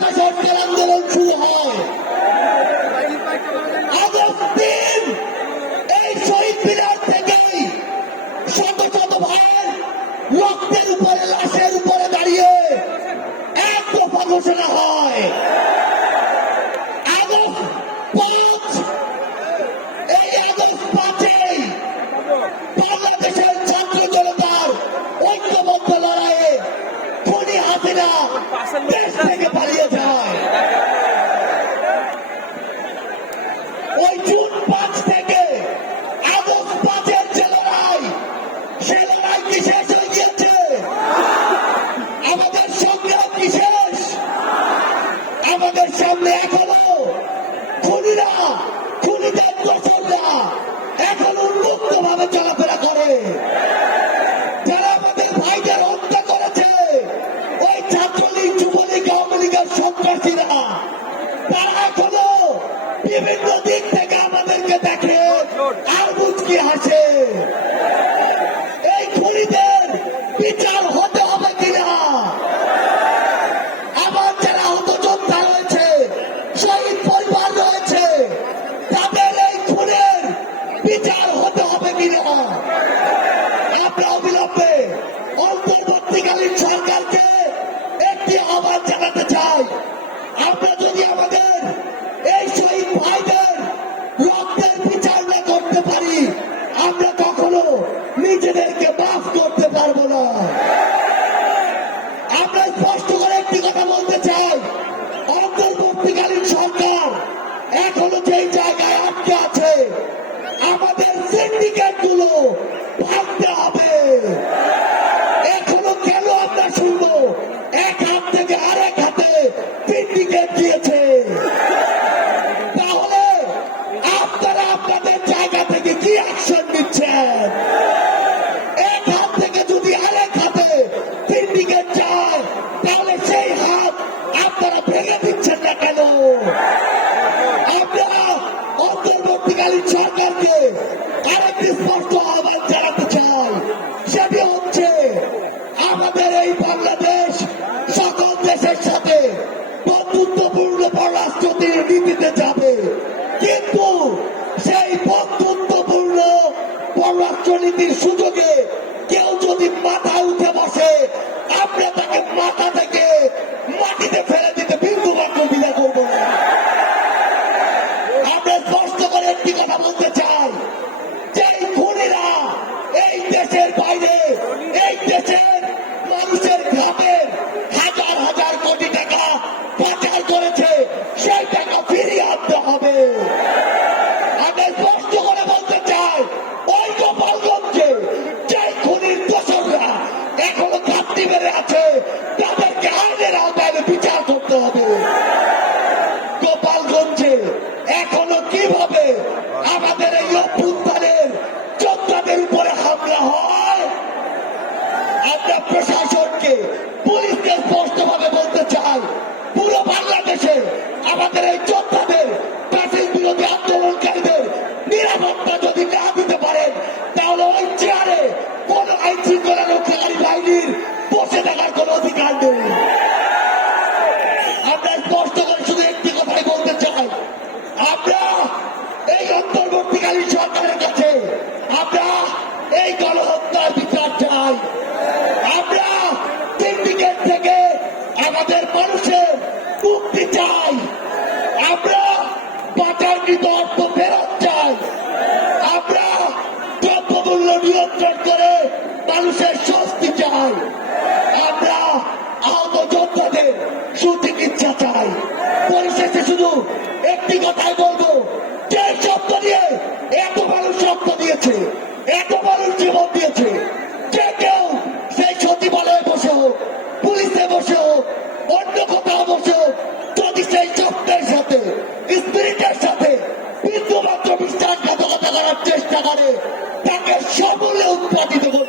বছর আন্দোলন শুরু হয় আগস্ট এই শহীদ মিনার থেকেই শত শত ভাইয়ের রক্তের উপরে লাশের উপরে দাঁড়িয়ে এক দফা ঘোষণা হয় আগস্ট পাঁচ এই আগস্ট পাঁচেই বাংলাদেশের ছাত্র জনতার ঐক্যবদ্ধ লড়াইয়ে খুনি হাসিনা দেশ থেকে সামনে এখনও খুনিরা, খুনিদের দোষররা এখনও উন্মুক্ত ভাবে চলাফেরা করে। যারা আমাদের ভাইদের করেছে, ওই ছাত্রলীগ, যুবলীগ, আওয়ামী লীগের সন্ত্রাসীরা, তারা এখনও বিভিন্ন দিক থেকে আমাদেরকে দেখে আর মুচকি হাসে। আমরা অবিলম্বে অন্তর্বর্তীকালীন সরকারকে একটি আহ্বান জানাতে চাই। আমরা যদি আমাদের এই শহীদ ভাইদের রক্তের বিচার না করতে পারি, আমরা কখনো নিজেদেরকে মাফ করতে পারব না। আমরা স্পষ্ট করে একটি কথা বলতে আরেকটি স্পষ্ট আহ্বান জানাতে চাই। সেটি হচ্ছে, আমাদের এই বাংলাদেশ সকল দেশের সাথে বন্ধুত্বপূর্ণ পররাষ্ট্রতির নীতিতে যাবে। কিন্তু সেই বন্ধুত্বপূর্ণ পররাষ্ট্রনীতির সুযোগে কেউ যদি মাথা করে তাকে সমূলে উৎপাদিত করতে